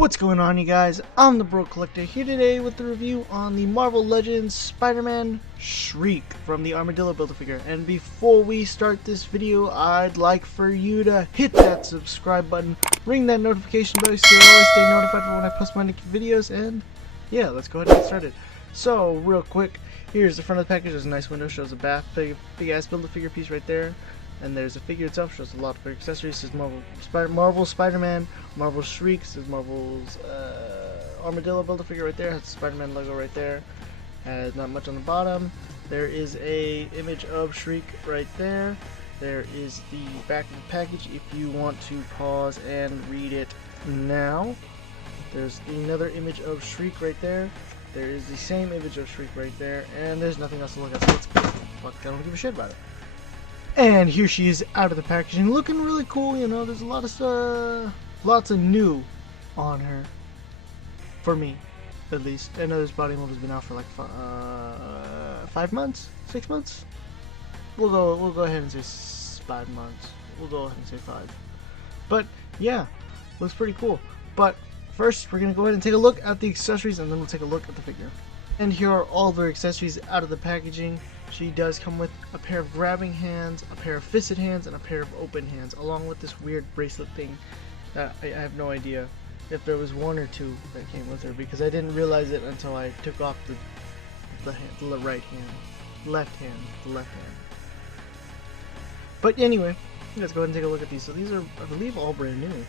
What's going on, you guys? I'm the Bro Collector here today with the review on the Marvel Legends Spider-Man Shriek from the Armadillo Build-A-Figure. And before we start this video, I'd like for you to hit that subscribe button, ring that notification bell so you'll always stay notified for when I post my next videos, and yeah, let's go ahead and get started. So, real quick, here's the front of the package. There's a nice window, shows a big-ass Build-A-Figure piece right there. And there's the figure itself, shows a lot of accessories. This is Marvel Spider-Man, Marvel Shriek, this is Marvel's Armadillo Build-A-Figure right there, has the Spider-Man logo right there, has not much on the bottom. There is a image of Shriek right there. There is the back of the package if you want to pause and read it now. There's another image of Shriek right there. There is the same image of Shriek right there, and there's nothing else to look at, so let's go. Fuck, I don't give a shit about it. And here she is out of the packaging, looking really cool. You know, there's a lot of lots of new on her, for me, at least. I know this body mold has been out for like 5 months, 6 months. We'll go ahead and say 5 months. We'll go ahead and say 5. But yeah, looks pretty cool. But first, we're gonna go ahead and take a look at the accessories, and then we'll take a look at the figure. And here are all of her accessories out of the packaging. She does come with a pair of grabbing hands, a pair of fisted hands, and a pair of open hands, along with this weird bracelet thing that I have no idea if there was one or two that came with her, because I didn't realize it until I took off the right hand, the left hand. But anyway, let's go ahead and take a look at these. So these are, I believe, all brand new.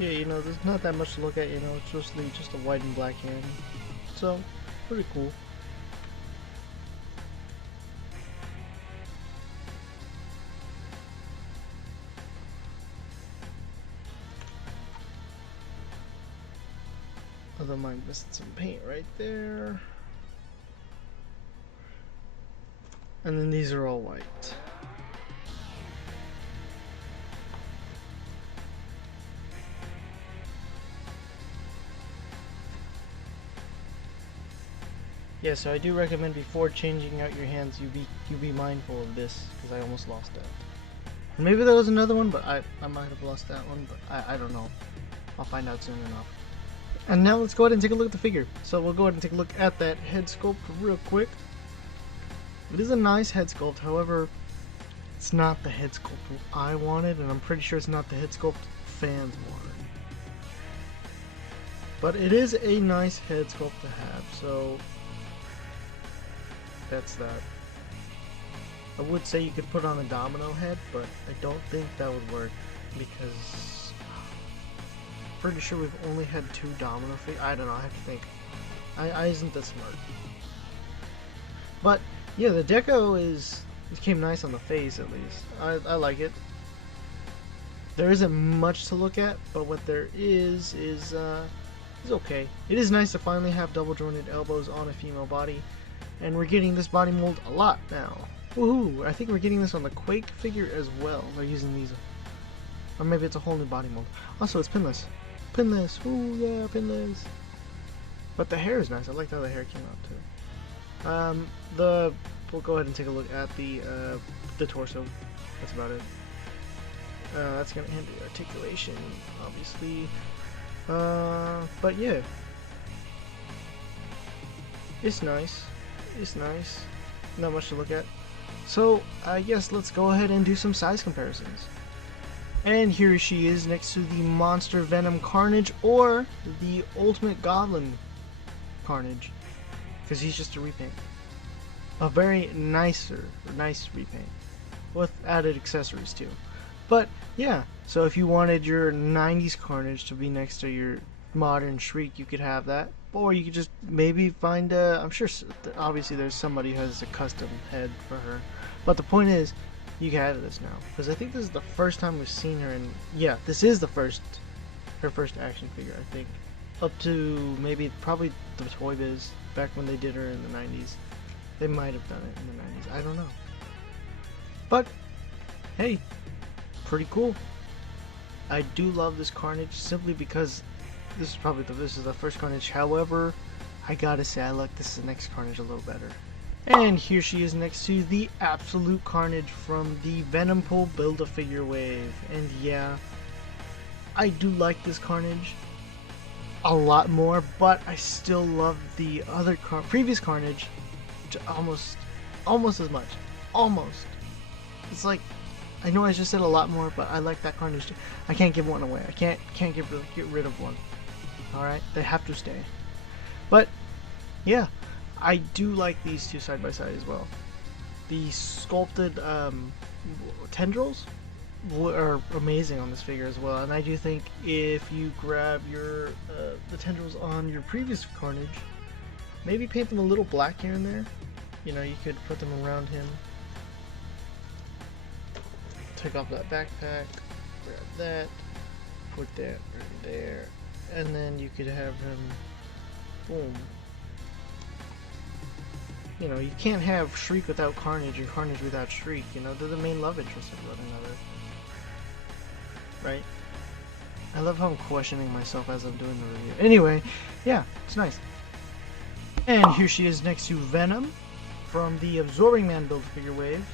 Yeah, you know, there's not that much to look at, you know, it's mostly just a white and black hand. So, pretty cool. Although mine missed some paint right there. And then these are all white. Yeah, so I do recommend before changing out your hands, you be mindful of this, because I almost lost that. And maybe there was another one, but I might have lost that one, but I don't know. I'll find out soon enough. And now let's go ahead and take a look at the figure. So we'll go ahead and take a look at that head sculpt real quick. It is a nice head sculpt, however, it's not the head sculpt I wanted, and I'm pretty sure it's not the head sculpt fans wanted. But it is a nice head sculpt to have, so that's that. I would say you could put on a domino head, but I don't think that would work, because I'm pretty sure we've only had 2 domino figures. I don't know, I have to think. I isn't that smart. But yeah, the deco it came nice on the face, at least. I like it. There isn't much to look at, but what there is okay. It is nice to finally have double jointed elbows on a female body. And we're getting this body mold a lot now. Woohoo! I think we're getting this on the Quake figure as well. They're using these. Or maybe it's a whole new body mold. Also, it's pinless. Pinless! Ooh, yeah, pinless! But the hair is nice. I like how the hair came out, too. We'll go ahead and take a look at the torso. That's about it. That's gonna handle the articulation, obviously. But yeah. It's nice. It's nice. Not much to look at. So, I guess let's go ahead and do some size comparisons. And here she is next to the Monster Venom Carnage, or the Ultimate Goblin Carnage, because he's just a repaint. A very nice repaint, with added accessories too. But yeah, so if you wanted your 90s Carnage to be next to your modern Shriek, you could have that. Or you could just maybe find I'm sure obviously there's somebody who has a custom head for her, but the point is you can have this now, because I think this is the first time we've seen her in, yeah, this is her first action figure, I think, up to probably the Toy Biz back when they did her in the 90s. They might have done it in the 90s, I don't know, but hey, pretty cool. I do love this Carnage simply because this is the first Carnage. However, I gotta say I like this next Carnage a little better. And here she is next to the Absolute Carnage from the Venom Pool Build-A-Figure wave. And yeah, I do like this Carnage a lot more, but I still love the other previous Carnage almost as much. Almost. It's like, I know I just said a lot more, but I like that Carnage too. I can't give one away. I can't get rid of one. Alright, they have to stay. But yeah, I do like these two side by side as well. The sculpted tendrils are amazing on this figure as well, and I do think if you grab your the tendrils on your previous Carnage, maybe paint them a little black here and there. You know, you could put them around him. Take off that backpack, grab that, put that right there, and then you could have him, boom. You know, you can't have Shriek without Carnage or Carnage without Shriek. You know, they're the main love interest of one another. Right? I love how I'm questioning myself as I'm doing the review. Anyway, yeah, it's nice. And here she is next to Venom from the Absorbing Man Build-A-Figure wave,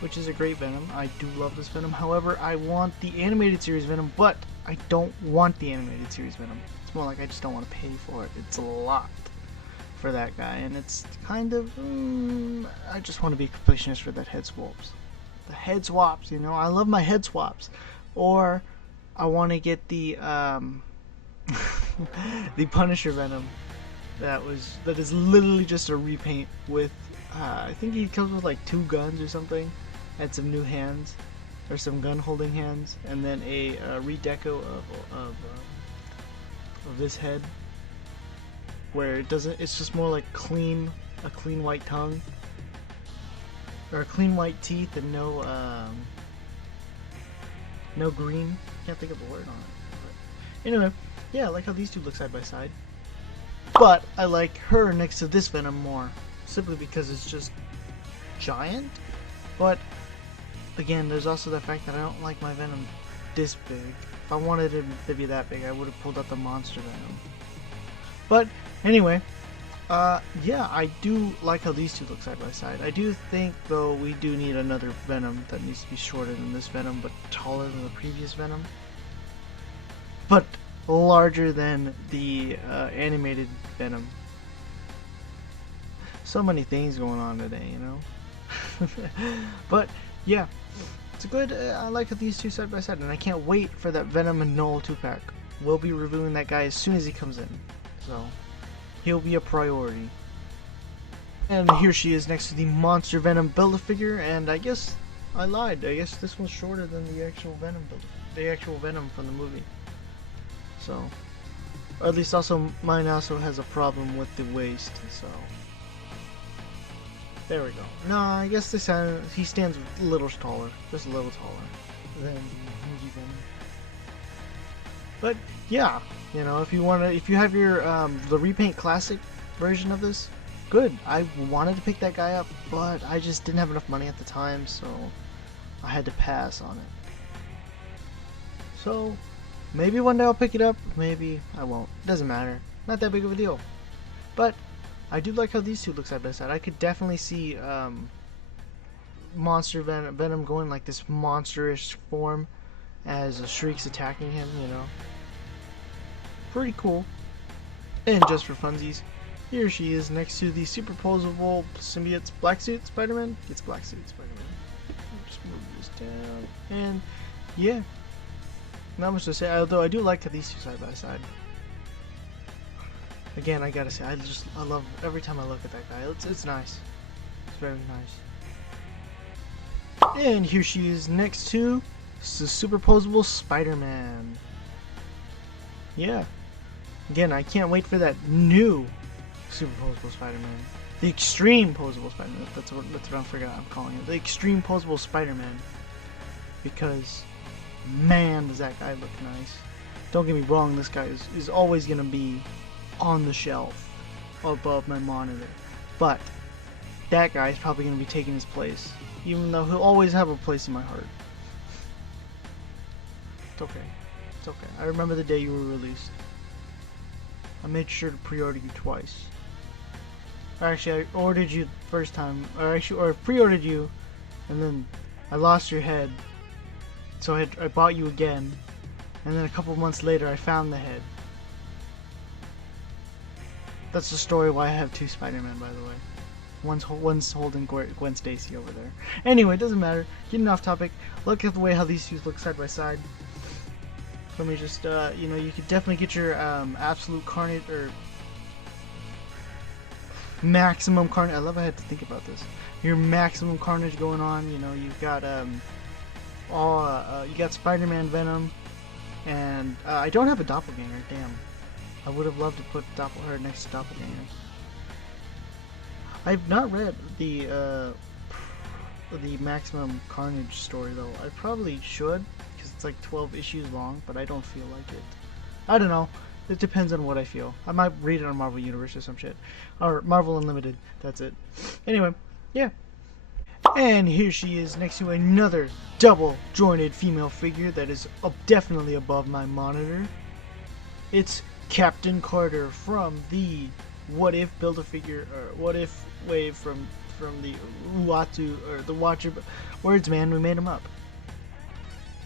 which is a great Venom. I do love this Venom. However, I want the animated series Venom, but I don't want the animated series Venom. It's more like I just don't want to pay for it. It's a lot for that guy, and it's kind of, I just want to be a completionist for that head swaps. The head swaps, you know, I love my head swaps. Or I want to get the the Punisher Venom that is literally just a repaint with I think he comes with like 2 guns or something, and some new hands or some gun holding hands, and then a redeco of this head where it's just more like a clean white tongue or clean white teeth and no green. Can't think of the word on it. But anyway, yeah, I like how these two look side by side. But I like her next to this Venom more, simply because it's just giant. But again, there's also the fact that I don't like my Venom this big. If I wanted it to be that big, I would have pulled out the monster Venom. But anyway, yeah, I do like how these two look side by side. I do think, though, we do need another Venom that needs to be shorter than this Venom, but taller than the previous Venom. But larger than the animated Venom. So many things going on today, you know? But, yeah, it's a good, I like how these two side by side, and I can't wait for that Venom and Noel 2-pack. We'll be reviewing that guy as soon as he comes in. So, he'll be a priority. And here she is next to the Monster Venom Build-A-Figure, and I guess I lied. I guess this one's shorter than the actual Venom from the movie. So, or at least also mine also has a problem with the waist. So, there we go. No, I guess he stands a little taller, just a little taller than the movie Venom. But yeah, you know, if you have your the repaint classic version of this, good. I wanted to pick that guy up, but I just didn't have enough money at the time, so I had to pass on it. So maybe one day I'll pick it up, maybe I won't. It doesn't matter. Not that big of a deal. But I do like how these two look side by side. I could definitely see Monster Venom going like this monsterish form as Shriek's attacking him, you know. Pretty cool. And just for funsies, here she is next to the superposable symbiote's black suit Spider-Man. It's black suit Spider-Man. Just move this down. And yeah, not much to say, although I do like how these two side by side. Again, I gotta say, I love every time I look at that guy. It's nice. It's very nice. And here she is next to the superposable Spider-Man. Yeah. Again, I can't wait for that new superposable Spider-Man. The extreme posable Spider-Man. That's what I'm calling it. The extreme posable Spider-Man. Because, man, does that guy look nice. Don't get me wrong, this guy is always going to be on the shelf above my monitor. But that guy is probably going to be taking his place. Even though he'll always have a place in my heart. It's okay. It's okay. I remember the day you were released. I made sure to pre-order you twice. Or actually, I ordered you the first time, or pre-ordered you, and then I lost your head, so I bought you again, and then a couple months later I found the head. That's the story why I have two Spider-Man, by the way. One's holding Gwen Stacy over there. Anyway, it doesn't matter. Getting off topic. Look at the way how these two look side by side. Let me just, you know, you could definitely get your absolute carnage or maximum carnage. I love I had to think about this. Your maximum carnage going on. You know, you've got you got Spider-Man Venom, and I don't have a doppelganger. Damn, I would have loved to put her next to doppelganger. I've not read the maximum carnage story though. I probably should, because it's like 12 issues long, but I don't feel like it. I don't know. It depends on what I feel. I might read it on Marvel Universe or some shit. Or Marvel Unlimited. That's it. Anyway, yeah. And here she is next to another double-jointed female figure that is definitely above my monitor. It's Captain Carter from the What If Build-A-Figure, or What If wave from the Uatu, or the Watcher Words, man. We made them up.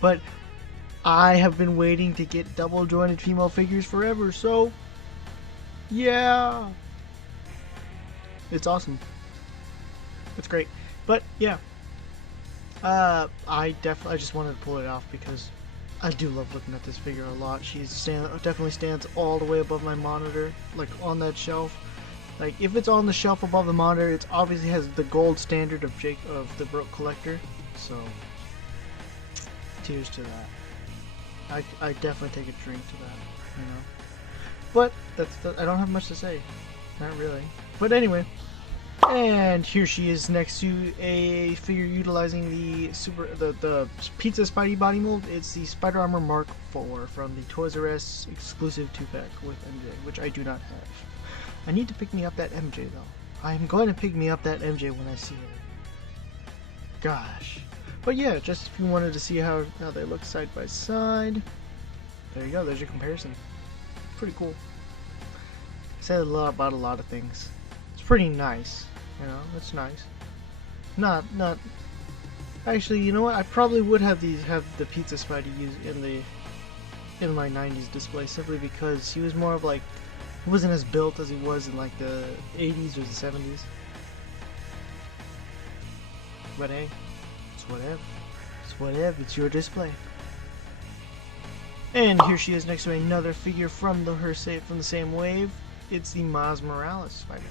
But I have been waiting to get double-jointed female figures forever, so yeah, it's awesome. It's great. But yeah, I just wanted to pull it off because I do love looking at this figure a lot. She's definitely stands all the way above my monitor, like on that shelf. Like if it's on the shelf above the monitor, it obviously has the gold standard of the Broke Collector. So cheers to that. I definitely take a drink to that, you know. But I don't have much to say, not really. But anyway, and here she is next to a figure utilizing the Pizza Spidey body mold. It's the Spider Armor Mark IV from the Toys R Us exclusive 2-pack with MJ, which I do not have. I need to pick me up that MJ though. I'm going to pick me up that MJ when I see her. Gosh. But yeah, just if you wanted to see how they look side by side, there you go. There's your comparison. Pretty cool. Said a lot about a lot of things. It's pretty nice, you know. It's nice. Not. Actually, you know what? I probably would have the Pizza Spidey used in my '90s display simply because he was more of like, he wasn't as built as he was in like the '80s or the '70s. But hey. Whatever. It's whatever. It's your display. And here she is next to another figure from the same wave. It's the Miles Morales Spider-Man,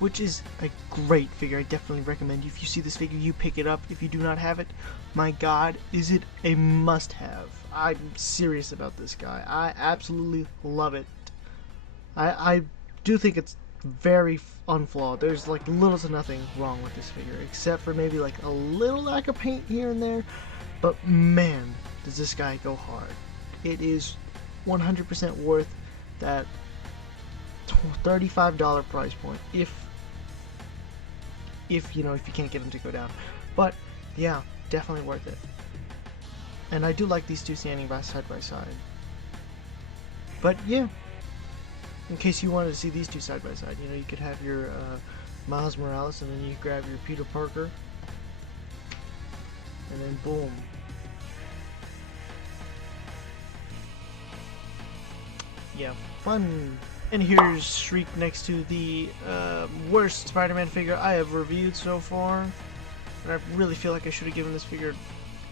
which is a great figure. I definitely recommend you. If you see this figure, you pick it up. If you do not have it, my God, is it a must-have? I'm serious about this guy. I absolutely love it. I do think it's very unflawed. There's like little to nothing wrong with this figure, except for maybe like a little lack of paint here and there. But man, does this guy go hard. It is 100% worth that $35 price point if you can't get him to go down. But yeah, definitely worth it. And I do like these two standing side by side. But yeah, in case you wanted to see these two side by side, you know, you could have your Miles Morales, and then you grab your Peter Parker, and then boom. Yeah, fun. And here's Shriek next to the worst Spider-Man figure I have reviewed so far. And I really feel like I should have given this figure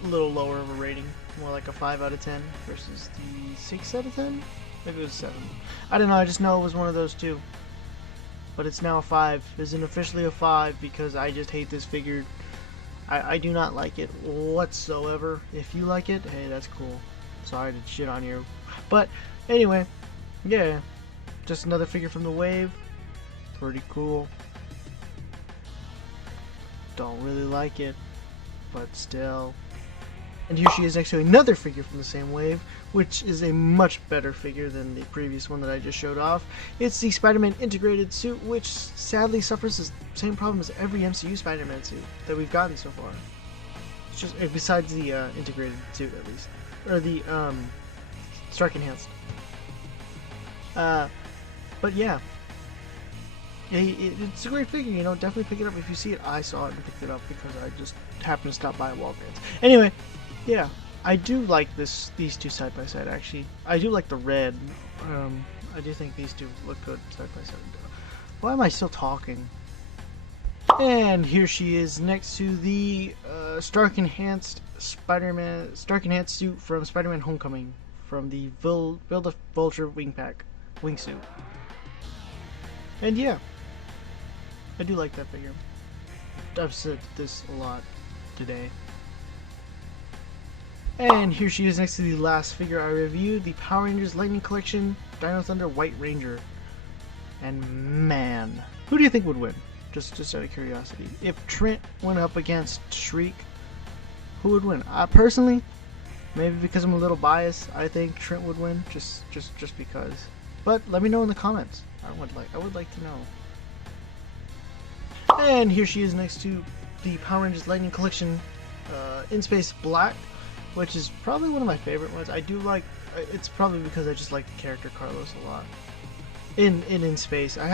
a little lower of a rating, more like a 5 out of 10 versus the 6 out of 10. Maybe it was 7. I don't know, I just know it was one of those two. But it's now a 5. It's officially a 5 because I just hate this figure. I do not like it whatsoever. If you like it, hey, that's cool. Sorry to shit on you. But anyway, yeah. Just another figure from the wave. Pretty cool. Don't really like it, but still. And here she is next to another figure from the same wave, which is a much better figure than the previous one that I just showed off. It's the Spider-Man integrated suit, which sadly suffers the same problem as every MCU Spider-Man suit that we've gotten so far. It's just, besides the integrated suit at least, or the Stark Enhanced. But yeah, It's a great figure, you know. Definitely pick it up if you see it. I saw it and picked it up because I just happened to stop by at Walgreens. Anyway, yeah, I do like these two side by side. Actually, I do like the red. I do think these two look good side by side. Why am I still talking? And here she is next to the Stark enhanced suit from Spider-Man: Homecoming from the Build a Vulture wingsuit. And yeah, I do like that figure. I've said this a lot today. And here she is next to the last figure I reviewed, the Power Rangers Lightning Collection Dino Thunder White Ranger. And man, who do you think would win? Just out of curiosity. If Trent went up against Shriek, who would win? Personally, maybe because I'm a little biased, I think Trent would win. Just because. But let me know in the comments. I would like to know. And here she is next to the Power Rangers Lightning Collection In Space Black, which is probably one of my favorite ones. I do like. It's probably because I just like the character Carlos a lot. In Space, I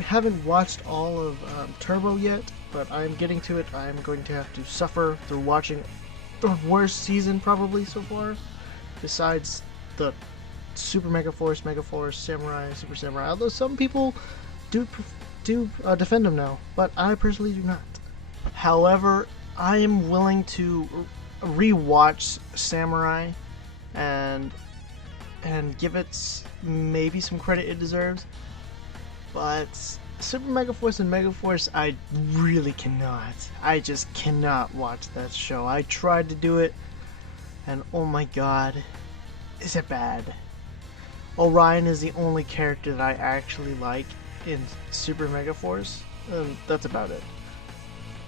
haven't watched all of Turbo yet, but I'm getting to it. I'm going to have to suffer through watching the worst season probably so far, besides the Super Mega Force, Samurai, Super Samurai. Although some people do defend them now, but I personally do not. However, I am willing to rewatch Samurai and give it maybe some credit it deserves, but Super Mega Force and Mega Force, I really cannot. I just cannot watch that show. I tried to do it, and oh my god, is it bad. Orion is the only character that I actually like in Super Mega Force, and that's about it.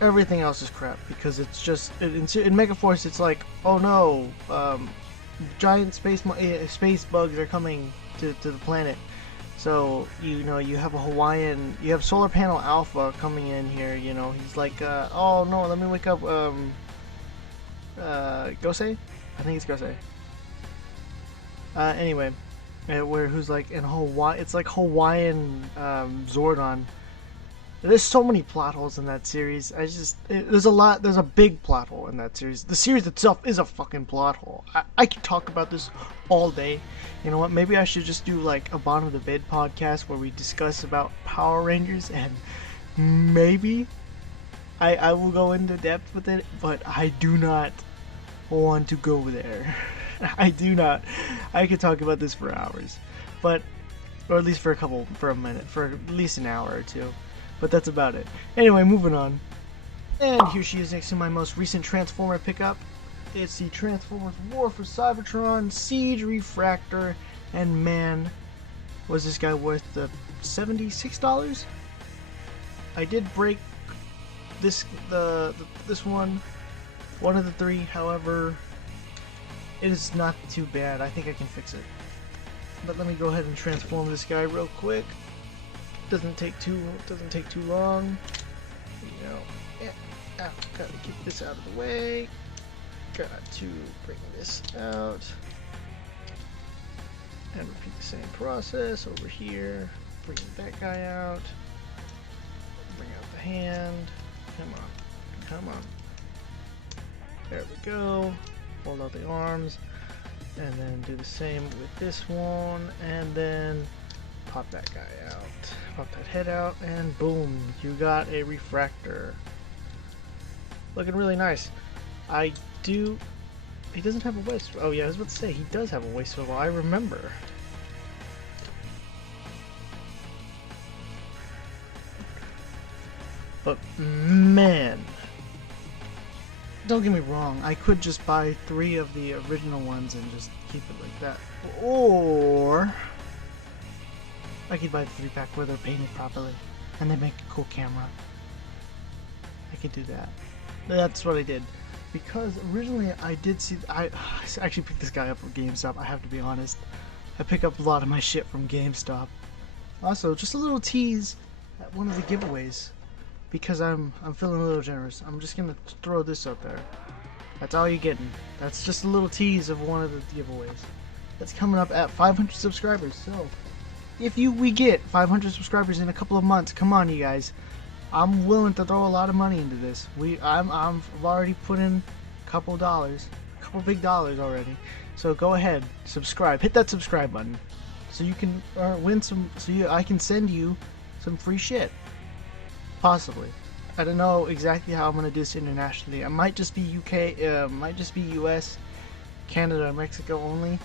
Everything else is crap, because it's just, in Mega Force it's like, oh no, giant space bugs are coming to the planet. So, you know, you have Solar Panel Alpha coming in here, you know, he's like, oh no, let me wake up, Gosei? I think it's Gosei. Anyway, who's like in Hawaii, it's like Hawaiian, Zordon. There's so many plot holes in that series. There's a big plot hole in that series. The series itself is a fucking plot hole. I could talk about this all day. You know what, maybe I should just do like a bottom of the bed podcast where we discuss about Power Rangers, and maybe I will go into depth with it, but I do not want to go there. I do not. I could talk about this for hours, or at least for a minute, for at least an hour or two. But that's about it. Anyway, moving on. And here she is next to my most recent Transformer pickup. It's the Transformers War for Cybertron Siege Refractor. And man, was this guy worth the $76? I did break this one of the three. However, it is not too bad. I think I can fix it. But let me go ahead and transform this guy real quick. Doesn't take too long. You know, yeah, gotta keep this out of the way. Got to bring this out and repeat the same process over here. Bring that guy out. Bring out the hand. Come on. There we go. Hold out the arms, and then do the same with this one, and then pop that guy out. Pop that head out, and boom, you got a refractor. Looking really nice. He doesn't have a waist. Oh yeah, I was about to say, he does have a waist swivel. I remember. But man, don't get me wrong, I could just buy 3 of the original ones and just keep it like that. Or I could buy the 3-pack where they're painted properly and they make a cool camera. I could do that. That's what I did. Because originally I did see, I actually picked this guy up from GameStop, I have to be honest. I pick up a lot of my shit from GameStop. Also, just a little tease at one of the giveaways. Because I'm feeling a little generous. I'm just gonna throw this up there. That's all you're getting. That's just a little tease of one of the giveaways. That's coming up at 500 subscribers, so we get 500 subscribers in a couple of months, come on, you guys. I'm willing to throw a lot of money into this. I've already put in a couple big dollars already. So go ahead, subscribe, hit that subscribe button, so you can win some. I can send you some free shit, possibly. I don't know exactly how I'm gonna do this internationally. I might just be UK, might just be US, Canada, Mexico only.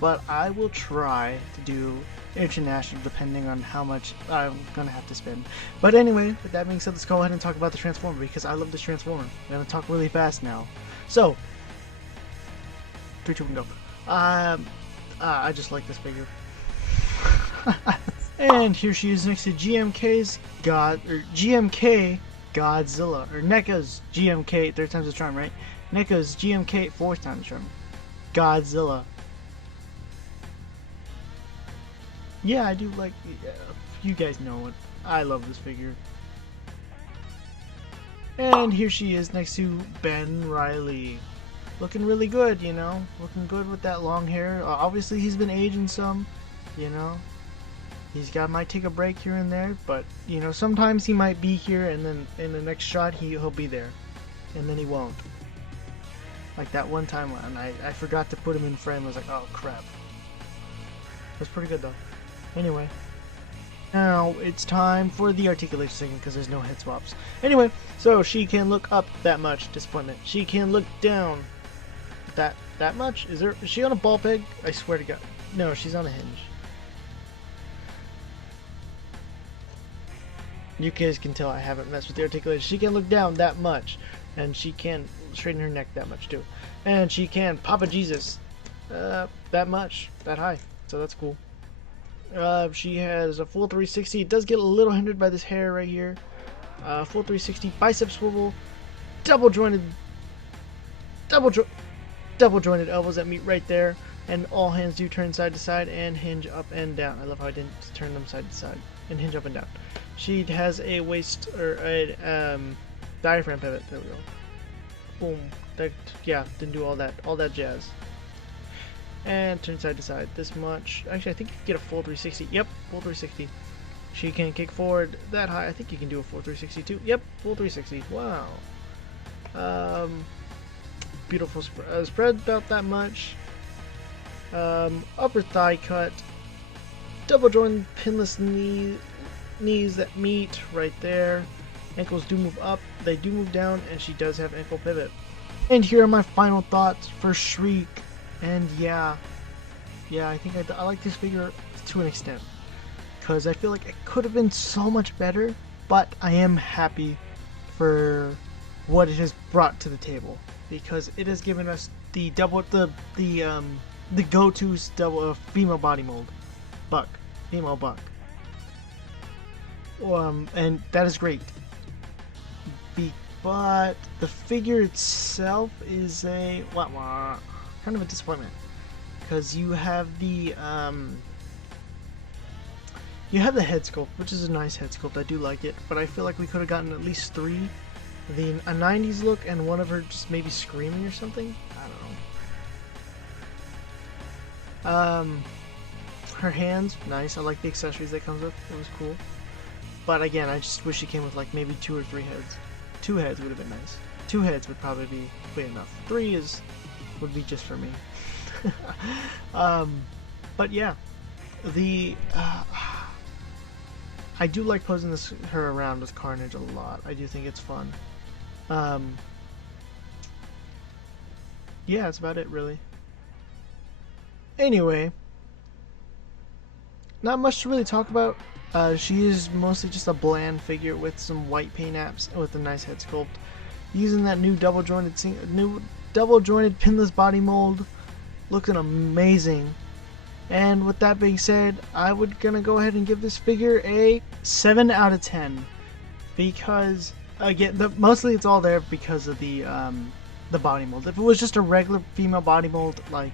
But I will try to do international depending on how much I'm gonna have to spend. But anyway, with that being said, let's go ahead and talk about the Transformer, because I love this Transformer. I'm gonna talk really fast now. So 3, 2, 1, go. I just like this figure. And here she is next to GMK Godzilla, or NECA's GMK, 3rd time's the charm, right? NECA's GMK, 4th time's the charm. Godzilla. Yeah, I do like, you guys know it. I love this figure. And here she is next to Ben Reilly. Looking really good, you know? Looking good with that long hair. Obviously he's been aging some, you know? Might take a break here and there, but, you know, sometimes he might be here and then in the next shot he'll be there. And then he won't. Like that one time when I forgot to put him in frame. I was like, oh crap. That's pretty good though. Anyway, now it's time for the articulation segment because there's no head swaps. Anyway, so she can look up that much. Disappointment. She can look down that much. Is she on a ball peg? I swear to God. No, she's on a hinge. You guys can tell I haven't messed with the articulation. She can look down that much, and she can straighten her neck that much too, and she can Papa Jesus that much, that high. So that's cool. She has a full 360. It does get a little hindered by this hair right here. Full 360, bicep swivel, double jointed elbows that meet right there, and all hands do turn side to side and hinge up and down. I love how I didn't turn them side to side and hinge up and down. She has a waist or a diaphragm pivot. There we go. Boom. Yeah, didn't do all that jazz. And turn side to side this much. Actually, I think you can get a full 360. Yep, full 360. She can kick forward that high. I think you can do a full 360 too. Yep, full 360. Wow. Beautiful spread about that much. Upper thigh cut. Double joint pinless knees that meet right there. Ankles do move up. They do move down, and she does have ankle pivot. And here are my final thoughts for Shriek. And yeah, I think I like this figure to an extent, because I feel like it could have been so much better, but I am happy for what it has brought to the table, because it has given us the go-to double female body mold, female buck, and that is great. But the figure itself is a kind of a disappointment, because you have the head sculpt, which is a nice head sculpt. I do like it, but I feel like we could have gotten at least 3. A 90s look and one of her just maybe screaming or something. I don't know. Her hands, nice. I like the accessories that comes with. It was cool. But again, I just wish she came with like maybe 2 or 3 heads. 2 heads would have been nice. 2 heads would probably be enough. 3 would be just for me. But yeah, I do like posing her around with Carnage a lot. I do think it's fun. Yeah, that's about it really. Anyway, not much to really talk about. She is mostly just a bland figure with some white paint apps with a nice head sculpt, using that new double jointed pinless body mold, looking amazing. And with that being said, I would gonna go ahead and give this figure a 7 out of 10, because again, mostly it's all there because of the body mold. If it was just a regular female body mold, like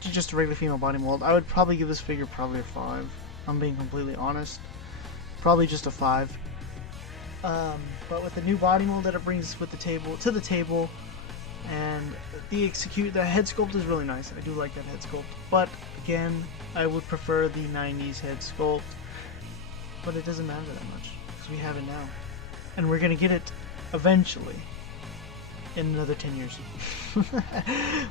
just a regular female body mold, I would probably give this figure probably a 5. I'm being completely honest, probably just a 5. But with the new body mold that it brings with the table And the head sculpt is really nice. I do like that head sculpt, but again, I would prefer the 90s head sculpt, but it doesn't matter that much because we have it now, and we're gonna get it eventually in another 10 years.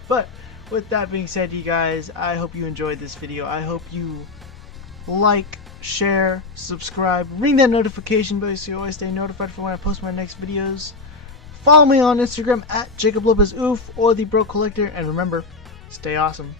But with that being said, you guys, I hope you enjoyed this video. I hope you like, share, subscribe, ring that notification bell so you always stay notified for when I post my next videos. Follow me on Instagram at JacobLopezOof or The Broke Collector, and remember, stay awesome.